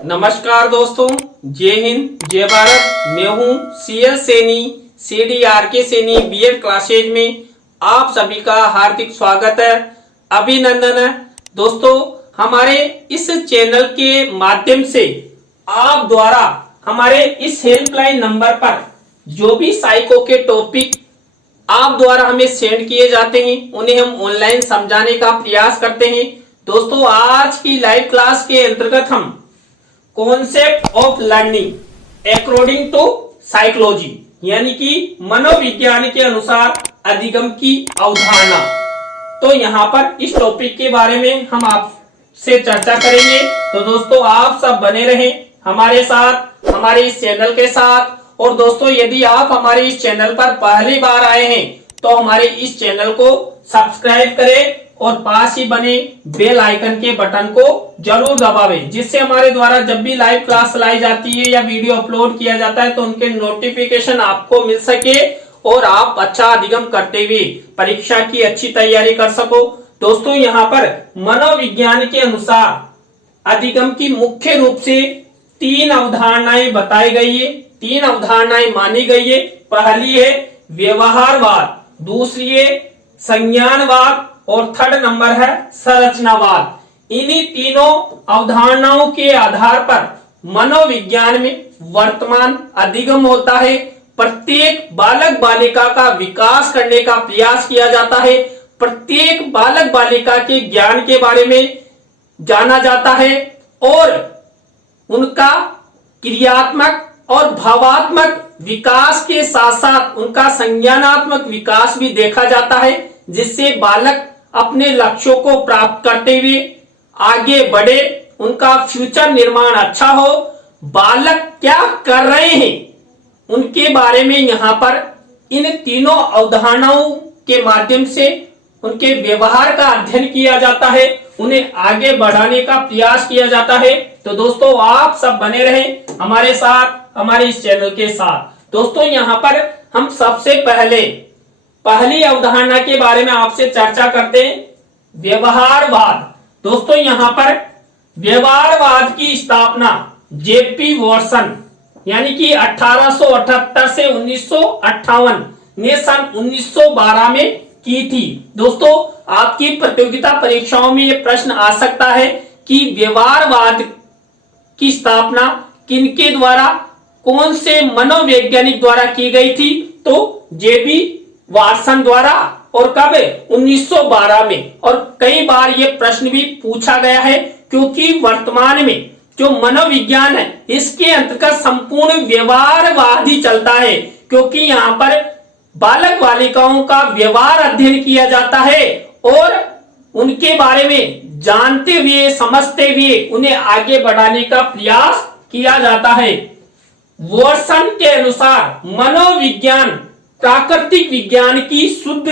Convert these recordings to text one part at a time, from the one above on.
नमस्कार दोस्तों, जय हिंद जय भारत। मैं हूं CL Saini, CDRK Saini BEd classes में आप सभी का हार्दिक स्वागत है, अभिनंदन है। दोस्तों, हमारे इस चैनल के माध्यम से आप द्वारा हमारे इस हेल्पलाइन नंबर पर जो भी साइको के टॉपिक आप द्वारा हमें सेंड किए जाते हैं उन्हें हम ऑनलाइन समझाने का प्रयास करते हैं। दोस्तों, आज की लाइव क्लास के अंतर्गत हम concept of learning according to psychology यानी कि मनोविज्ञान के अनुसार अधिगम की अवधारणा, तो यहाँ पर इस टॉपिक के बारे में हम आपसे चर्चा करेंगे। तो दोस्तों, आप सब बने रहें हमारे साथ, हमारे इस चैनल के साथ। और दोस्तों, यदि आप हमारे इस चैनल पर पहली बार आए हैं तो हमारे इस चैनल को सब्सक्राइब करें और पास ही बने बेल आइकन के बटन को जरूर दबावें, जिससे हमारे द्वारा जब भी लाइव क्लास लाई जाती है या वीडियो अपलोड किया जाता है तो उनके नोटिफिकेशन आपको मिल सके और आप अच्छा अधिगम करते हुए परीक्षा की अच्छी तैयारी कर सको। दोस्तों, यहाँ पर मनोविज्ञान के अनुसार अधिगम की मुख्य रूप से 3 अवधारणाएं बताई गई है, 3 अवधारणाएं मानी गई है। पहली है व्यवहारवाद, दूसरी है संज्ञानवाद और थर्ड नंबर है संरचनावाद। इन्हीं तीनों अवधारणाओं के आधार पर मनोविज्ञान में वर्तमान अधिगम होता है। प्रत्येक बालक बालिका का विकास करने का प्रयास किया जाता है, प्रत्येक बालक बालिका के ज्ञान के बारे में जाना जाता है और उनका क्रियात्मक और भावात्मक विकास के साथ साथ उनका संज्ञानात्मक विकास भी देखा जाता है, जिससे बालक अपने लक्ष्यों को प्राप्त करते हुए आगे बढ़े, उनका फ्यूचर निर्माण अच्छा हो। बालक क्या कर रहे हैं उनके बारे में यहाँ पर इन तीनों अवधारणाओं के माध्यम से उनके व्यवहार का अध्ययन किया जाता है, उन्हें आगे बढ़ाने का प्रयास किया जाता है। तो दोस्तों, आप सब बने रहें हमारे साथ, हमारे इस चैनल के साथ। दोस्तों, यहाँ पर हम सबसे पहली अवधारणा के बारे में आपसे चर्चा करते हैं, व्यवहारवाद। दोस्तों, यहाँ पर व्यवहारवाद की स्थापना JP वॉटसन यानी कि 1878 से 1958 ने सन 1912 में की थी। दोस्तों, आपकी प्रतियोगिता परीक्षाओं में यह प्रश्न आ सकता है कि व्यवहारवाद की स्थापना किनके द्वारा, कौन से मनोवैज्ञानिक द्वारा की गई थी? तो JP वॉटसन द्वारा, और कब? 1912 में। और कई बार यह प्रश्न भी पूछा गया है क्योंकि वर्तमान में जो मनोविज्ञान है इसके अंतर्गत संपूर्ण व्यवहारवाद ही चलता है, क्योंकि यहाँ पर बालक बालिकाओं का व्यवहार अध्ययन किया जाता है और उनके बारे में जानते हुए समझते हुए उन्हें आगे बढ़ाने का प्रयास किया जाता है। वॉटसन के अनुसार मनोविज्ञान प्राकृतिक विज्ञान की शुद्ध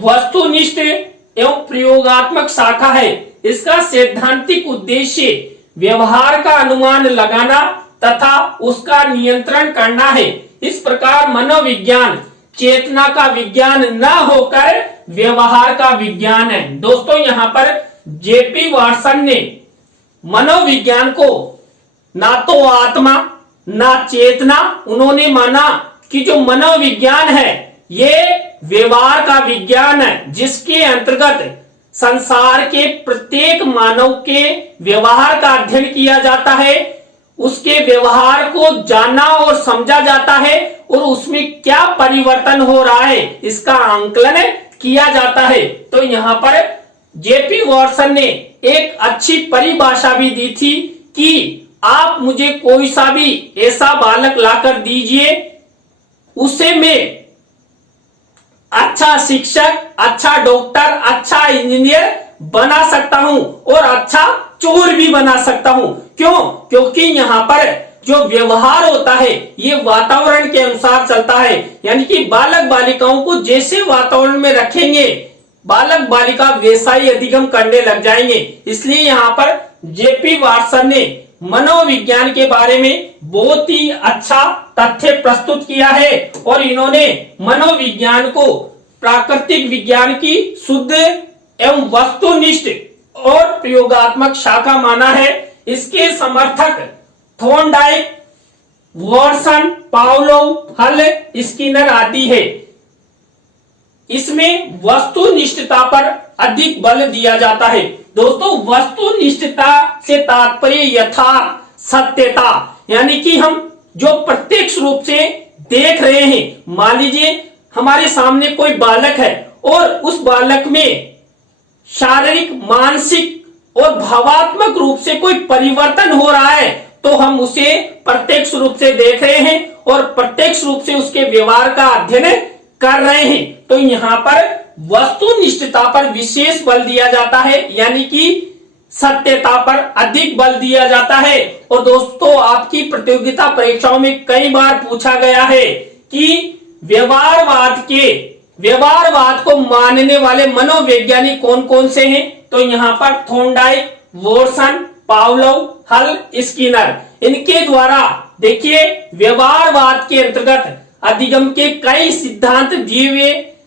वस्तुनिष्ठ एवं प्रयोगात्मक शाखा है। इसका सैद्धांतिक उद्देश्य व्यवहार का अनुमान लगाना तथा उसका नियंत्रण करना है। इस प्रकार मनोविज्ञान चेतना का विज्ञान न होकर व्यवहार का विज्ञान है। दोस्तों, यहाँ पर JP वॉटसन ने मनोविज्ञान को ना तो आत्मा ना चेतना, उन्होंने माना कि जो मनोविज्ञान है ये व्यवहार का विज्ञान है, जिसके अंतर्गत संसार के प्रत्येक मानव के व्यवहार का अध्ययन किया जाता है, उसके व्यवहार को जाना और समझा जाता है और उसमें क्या परिवर्तन हो रहा है इसका आंकलन किया जाता है। तो यहाँ पर JP वॉटसन ने एक अच्छी परिभाषा भी दी थी कि आप मुझे कोई सा भी ऐसा बालक लाकर दीजिए, उसे मैं अच्छा शिक्षक, अच्छा डॉक्टर, अच्छा इंजीनियर बना सकता हूं और अच्छा चोर भी बना सकता हूं। क्यों? क्योंकि यहाँ पर जो व्यवहार होता है ये वातावरण के अनुसार चलता है, यानी कि बालक बालिकाओं को जैसे वातावरण में रखेंगे बालक बालिका वैसा ही अधिगम करने लग जाएंगे। इसलिए यहाँ पर JP वॉटसन ने मनोविज्ञान के बारे में बहुत ही अच्छा तथ्य प्रस्तुत किया है और इन्होंने मनोविज्ञान को प्राकृतिक विज्ञान की शुद्ध एवं वस्तुनिष्ठ और प्रयोगात्मक शाखा माना है। इसके समर्थक थॉर्नडाइक, वॉटसन, पावलोव, हल, स्किनर आदि है। इसमें वस्तुनिष्ठता पर अधिक बल दिया जाता है। दोस्तों, वस्तुनिष्ठता से तात्पर्य यथार्थ, सत्यता, यानी कि हम जो प्रत्यक्ष रूप से देख रहे हैं। मान लीजिए हमारे सामने कोई बालक है और उस बालक में शारीरिक, मानसिक और भावात्मक रूप से कोई परिवर्तन हो रहा है, तो हम उसे प्रत्यक्ष रूप से देख रहे हैं और प्रत्यक्ष रूप से उसके व्यवहार का अध्ययन कर रहे हैं। तो यहाँ पर वस्तुनिष्ठता पर विशेष बल दिया जाता है, यानी कि सत्यता पर अधिक बल दिया जाता है। और दोस्तों, आपकी प्रतियोगिता परीक्षाओं में कई बार पूछा गया है कि व्यवहारवाद को मानने वाले मनोवैज्ञानिक कौन कौन से हैं। तो यहाँ पर थॉर्नडाइक, वॉटसन, पावलोव, हल, स्किनर, इनके द्वारा देखिए व्यवहारवाद के अंतर्गत अधिगम के कई सिद्धांत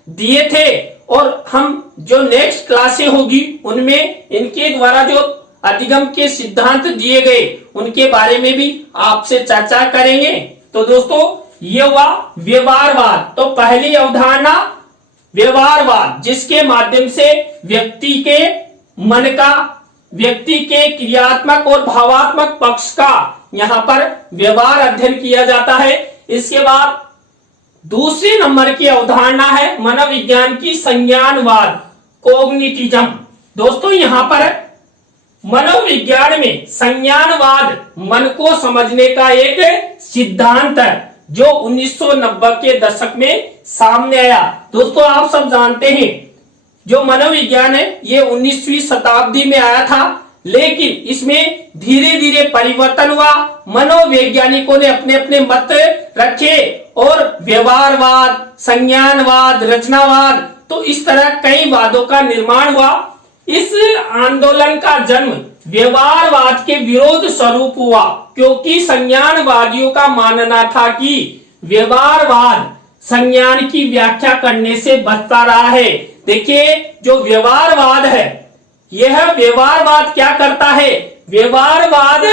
दिए थे और हम जो नेक्स्ट क्लासें होगी उनमें इनके द्वारा जो अधिगम के सिद्धांत दिए गए उनके बारे में भी आपसे चर्चा करेंगे। तो दोस्तों, ये हुआ व्यवहारवाद। तो पहली अवधारणा व्यवहारवाद, जिसके माध्यम से व्यक्ति के मन का, व्यक्ति के क्रियात्मक और भावात्मक पक्ष का यहाँ पर व्यवहार अध्ययन किया जाता है। इसके बाद दूसरे नंबर की अवधारणा है मनोविज्ञान की संज्ञानवाद, कोग्निटिज्म। दोस्तों, यहाँ पर मनोविज्ञान में संज्ञानवाद मन को समझने का एक सिद्धांत है जो 1990 के दशक में सामने आया। दोस्तों, आप सब जानते हैं जो मनोविज्ञान है ये 19वीं शताब्दी में आया था, लेकिन इसमें धीरे धीरे परिवर्तन हुआ। मनोवैज्ञानिकों ने अपने अपने मत रखे और व्यवहारवाद, संज्ञानवाद, रचनावाद, तो इस तरह कई वादों का निर्माण हुआ। इस आंदोलन का जन्म व्यवहारवाद के विरोध स्वरूप हुआ, क्योंकि संज्ञानवादियों का मानना था कि व्यवहारवाद संज्ञान की व्याख्या करने से बचता रहा है। देखिए, जो व्यवहारवाद है, यह व्यवहारवाद क्या करता है? व्यवहारवाद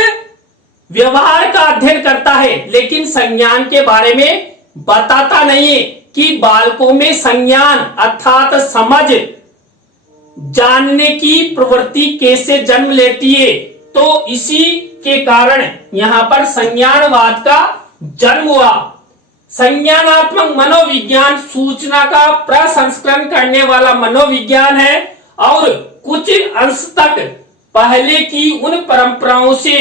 व्यवहार का अध्ययन करता है, लेकिन संज्ञान के बारे में बताता नहीं है कि बालकों में संज्ञान अर्थात समझ, जानने की प्रवृत्ति कैसे जन्म लेती है। तो इसी के कारण यहाँ पर संज्ञानवाद का जन्म हुआ। संज्ञानात्मक मनोविज्ञान सूचना का प्रसंस्करण करने वाला मनोविज्ञान है और कुछ अंश तक पहले की उन परंपराओं से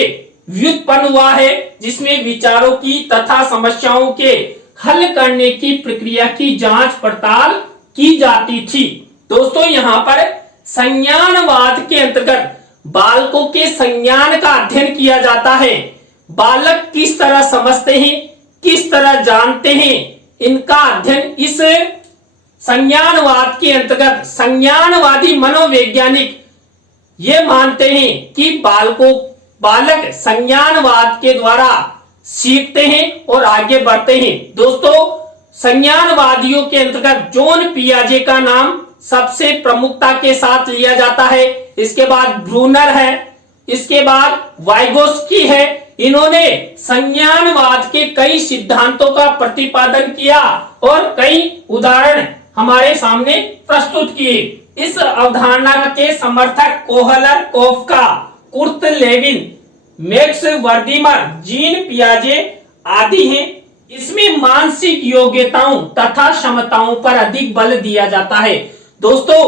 व्युत्पन्न हुआ है जिसमें विचारों की तथा समस्याओं के हल करने की प्रक्रिया की जांच पड़ताल की जाती थी। दोस्तों, यहाँ पर संज्ञानवाद के अंतर्गत बालकों के संज्ञान का अध्ययन किया जाता है। बालक किस तरह समझते हैं, किस तरह जानते हैं, इनका अध्ययन इस संज्ञानवाद के अंतर्गत संज्ञानवादी मनोवैज्ञानिक ये मानते हैं कि बालक संज्ञानवाद के द्वारा सीखते हैं और आगे बढ़ते हैं। दोस्तों, संज्ञानवादियों के अंतर्गत जॉन पियाजे का नाम सबसे प्रमुखता के साथ लिया जाता है। इसके बाद ब्रूनर है, इसके बाद वाइगोस्की है। इन्होंने संज्ञानवाद के कई सिद्धांतों का प्रतिपादन किया और कई उदाहरण हमारे सामने प्रस्तुत किए। इस अवधारणा के समर्थक Kohler, Koffka, Kurt Lewin, Max Wertheimer, Jean पियाजे आदि हैं। इसमें मानसिक योग्यताओं तथा क्षमताओं पर अधिक बल दिया जाता है। दोस्तों,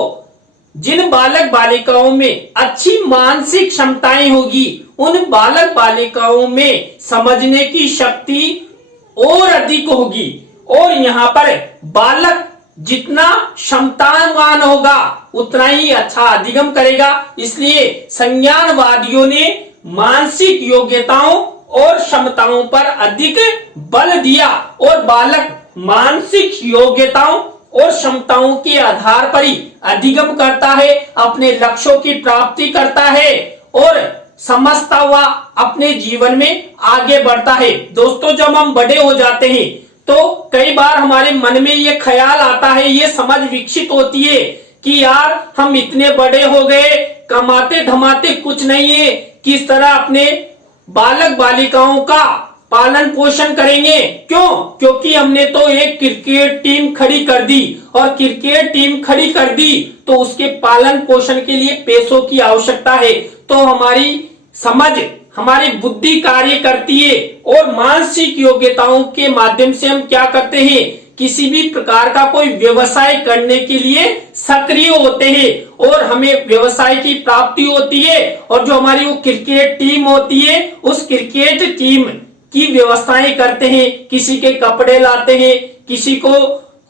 जिन बालक बालिकाओं में अच्छी मानसिक क्षमताएं होगी, उन बालक बालिकाओं में समझने की शक्ति और अधिक होगी और यहाँ पर बालक जितना क्षमतावान होगा उतना ही अच्छा अधिगम करेगा। इसलिए संज्ञानवादियों ने मानसिक योग्यताओं और क्षमताओं पर अधिक बल दिया और बालक मानसिक योग्यताओं और क्षमताओं के आधार पर ही अधिगम करता है, अपने लक्ष्यों की प्राप्ति करता है और समझता हुआ अपने जीवन में आगे बढ़ता है। दोस्तों, जब हम बड़े हो जाते हैं तो कई बार हमारे मन में ये ख्याल आता है, ये समझ विकसित होती है कि यार हम इतने बड़े हो गए, कमाते धमाते कुछ नहीं है, किस तरह अपने बालक बालिकाओं का पालन पोषण करेंगे। क्यों? क्योंकि हमने तो एक क्रिकेट टीम खड़ी कर दी, और क्रिकेट टीम खड़ी कर दी तो उसके पालन पोषण के लिए पैसों की आवश्यकता है। तो हमारी समझ, हमारी बुद्धि कार्य करती है, और मानसिक योग्यताओं के माध्यम से हम क्या करते हैं, किसी भी प्रकार का कोई व्यवसाय करने के लिए सक्रिय होते हैं, और हमें व्यवसाय की प्राप्ति होती है। और जो हमारी वो क्रिकेट टीम होती है, उस क्रिकेट टीम की व्यवस्थाएं करते हैं, किसी के कपड़े लाते हैं, किसी को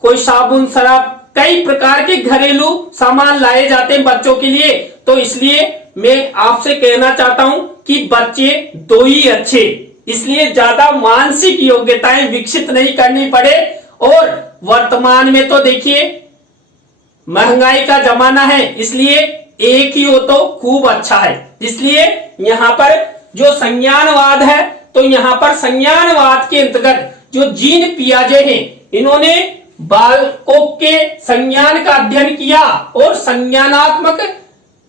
कोई साबुन शराब कई प्रकार के घरेलू सामान लाए जाते हैं बच्चों के लिए। तो इसलिए मैं आपसे कहना चाहता हूं कि बच्चे दो ही अच्छे, इसलिए ज्यादा मानसिक योग्यताएं विकसित नहीं करनी पड़े। और वर्तमान में तो देखिए महंगाई का जमाना है, इसलिए एक ही हो तो खूब अच्छा है। इसलिए यहाँ पर जो संज्ञानवाद है, तो यहाँ पर संज्ञानवाद के अंतर्गत जो जीन पियाजे हैं, इन्होंने बालकों के संज्ञान का अध्ययन किया और संज्ञानात्मक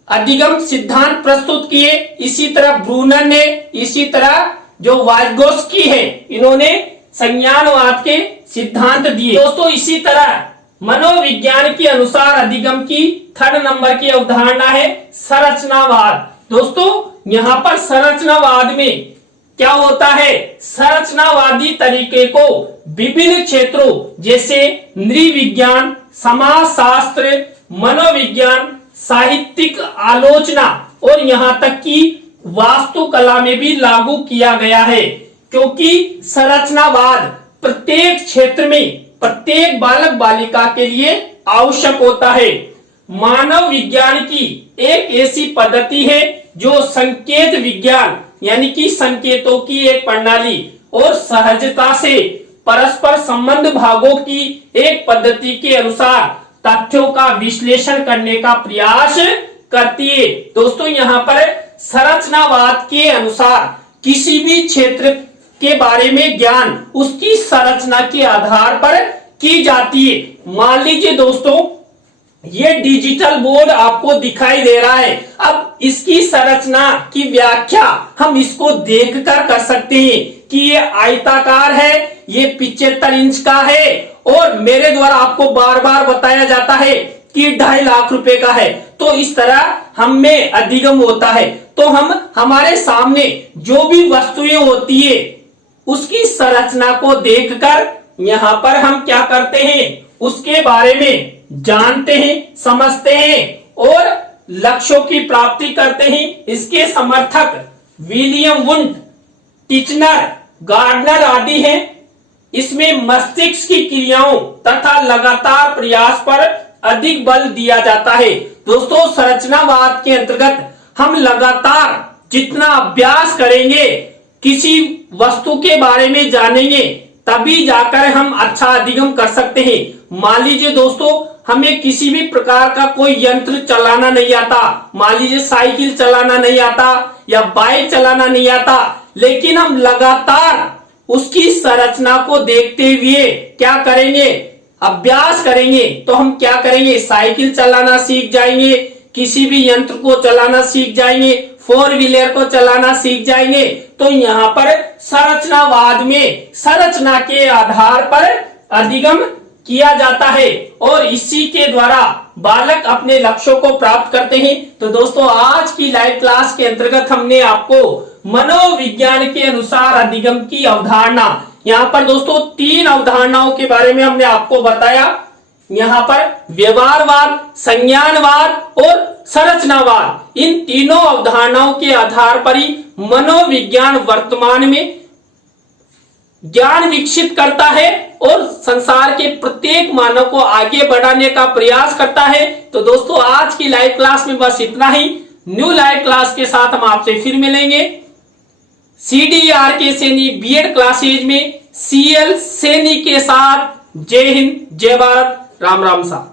अधिगम सिद्धांत प्रस्तुत किए। इसी तरह ब्रूनर ने, इसी तरह जो वाइगोस्की है, इन्होंने संज्ञानवाद के सिद्धांत दिए। दोस्तों इसी तरह मनोविज्ञान के अनुसार अधिगम की 3rd नंबर की अवधारणा है संरचनावाद। दोस्तों यहाँ पर संरचनावाद में क्या होता है, संरचनावादी तरीके को विभिन्न क्षेत्रों जैसे नृविज्ञान, समाजशास्त्र, मनोविज्ञान, साहित्यिक आलोचना और यहाँ तक कि वास्तुकला में भी लागू किया गया है। क्योंकि संरचनावाद प्रत्येक क्षेत्र में प्रत्येक बालक बालिका के लिए आवश्यक होता है। मानव विज्ञान की एक ऐसी पद्धति है जो संकेत विज्ञान यानी कि संकेतों की एक प्रणाली और सहजता से परस्पर संबंध भागों की एक पद्धति के अनुसार तथ्यों का विश्लेषण करने का प्रयास करती है। दोस्तों यहाँ पर संरचनावाद के अनुसार किसी भी क्षेत्र के बारे में ज्ञान उसकी संरचना के आधार पर की जाती है। मान लीजिए दोस्तों ये डिजिटल बोर्ड आपको दिखाई दे रहा है, अब इसकी संरचना की व्याख्या हम इसको देखकर कर सकते हैं कि ये आयताकार है, ये 75 इंच का है, और मेरे द्वारा आपको बार बार बताया जाता है कि 2.5 लाख रुपए का है। तो इस तरह हम में अधिगम होता है। तो हम हमारे सामने जो भी वस्तुएं होती है उसकी संरचना को देखकर यहाँ पर हम क्या करते हैं, उसके बारे में जानते हैं, समझते हैं और लक्ष्यों की प्राप्ति करते हैं। इसके समर्थक विलियम वुंड, टिचनर, गार्डनर आदि हैं। इसमें मस्तिष्क की क्रियाओं तथा लगातार प्रयास पर अधिक बल दिया जाता है। दोस्तों संरचनावाद के अंतर्गत हम लगातार जितना अभ्यास करेंगे, किसी वस्तु के बारे में जानेंगे, तभी जाकर हम अच्छा अधिगम कर सकते हैं। मान लीजिए दोस्तों हमें किसी भी प्रकार का कोई यंत्र चलाना नहीं आता, मान लीजिए साइकिल चलाना नहीं आता या बाइक चलाना नहीं आता, लेकिन हम लगातार उसकी संरचना को देखते हुए क्या करेंगे, अभ्यास करेंगे, तो हम क्या करेंगे, साइकिल चलाना सीख जाएंगे, किसी भी यंत्र को चलाना सीख जाएंगे, 4 व्हीलर को चलाना सीख जाएंगे। तो यहाँ पर संरचनावाद में संरचना के आधार पर अधिगम किया जाता है और इसी के द्वारा बालक अपने लक्ष्यों को प्राप्त करते हैं। तो दोस्तों आज की लाइव क्लास के अंतर्गत हमने आपको मनोविज्ञान के अनुसार अधिगम की अवधारणा, यहाँ पर दोस्तों 3 अवधारणाओं के बारे में हमने आपको बताया। यहाँ पर व्यवहारवाद, संज्ञानवाद और संरचनावाद, इन तीनों अवधारणाओं के आधार पर ही मनोविज्ञान वर्तमान में ज्ञान विकसित करता है और संसार के प्रत्येक मानव को आगे बढ़ाने का प्रयास करता है। तो दोस्तों आज की लाइव क्लास में बस इतना ही। न्यू लाइव क्लास के साथ हम आपसे फिर मिलेंगे। CDRK सैनी बीएड क्लासेज में CL सैनी के साथ। जय हिंद, जय भारत, राम राम सा।